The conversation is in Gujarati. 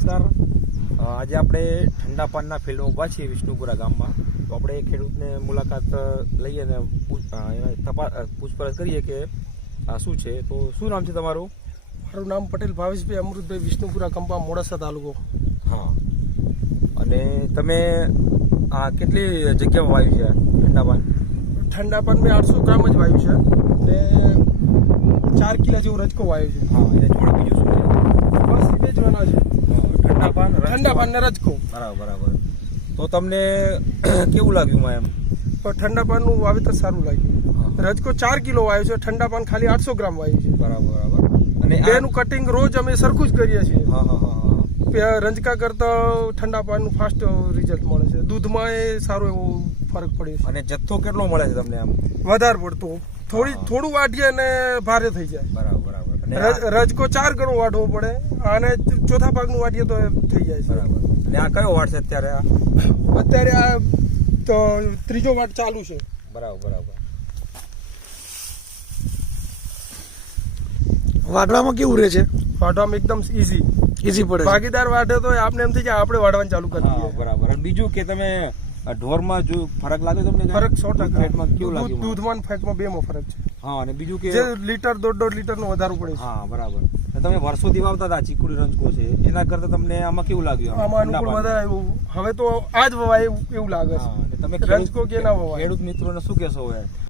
નમસ્કાર. આજે આપણે ઠંડા પાનના ફિલ્ડમાં ઊભા છીએ વિષ્ણુપુરા ગામમાં. તો આપણે ખેડૂતને મુલાકાત લઈએ અને પૂછપરછ કરીએ કે આ શું છે. તો શું નામ છે તમારું? મારું નામ પટેલ ભાવેશભાઈ અમૃતભાઈ, વિષ્ણુપુરા કંપા, મોડાસા તાલુકો. હા, અને તમે આ કેટલી જગ્યામાં વાવ્યું છે ઠંડા પાન? ઠંડા પાન મેં 800 ગ્રામ જ વાવ્યું છે ને 4 કિલા જેવો રજકો વાવ્યો છે. હા, એને જોડે બીજું શું છે? બસ એ વેચવાના છે. ઠંડા પાન ને રજકો. બરાબર. તો તમને કેવું લાગ્યું એમ? તો ઠંડા પાનનું વાવેતર સારું લાગ્યું. રજકો 4 કિલો વાવ્યો છે, ઠંડા પાન ખાલી 800 ગ્રામ વાવ્યું છે. બરાબર. અને બેનું કટિંગ રોજ અમે સરખું જ કરીએ છીએ. હા. રંજકા કરતા ઠંડા પાનનું ફાસ્ટ રિઝલ્ટ મળે છે. દૂધમાં એ સારો એવો ફરક પડે છે. અને જથ્થો કેટલો મળે છે તમને આમ? વધારે પડતો થોડું વાટીએ અને ભારે થઈ જાય. બરાબર. રજકો 4 ગણો વાટવો પડે અને ચોથા ભાગનું વાટીએ તો થઈ જાય છે. બરાબર. અને આ કયો વાટ છે અત્યારે? અત્યારે આ તો ત્રીજો વાટ ચાલુ છે. બરાબર. વાટવામાં કેવું રહે છે? વાટવામાં એકદમ ઈઝી પડે. ભાગીદાર વાટે તો આપને એમ થઈ જાય આપણે વાટવાનું ચાલુ કરી દઈએ. બરાબર. અને બીજું કે તમે ઢોરમાં જો ફરક લાગે તમને? ફરક 100%. ફેટમાં કેવું લાગ્યું? દૂધમાં અને ફેટમાં બેમાં ફરક છે. હા, અને બીજું કે જે લીટર 1.5 લીટરનું વધારું પડે છે. હા, બરાબર. તમે વર્ષોથી વાવતા હતા ચીકુડી રંજકો છે, એના કરતા તમને આમાં કેવું લાગ્યું? આમાં અનુકૂળ વધારે આવ્યું. હવે તો આજ વવાય એવું લાગે છે. તમે રંજકો કે ના વવાય? ખેડૂત મિત્રોને શું કહેશો હવે?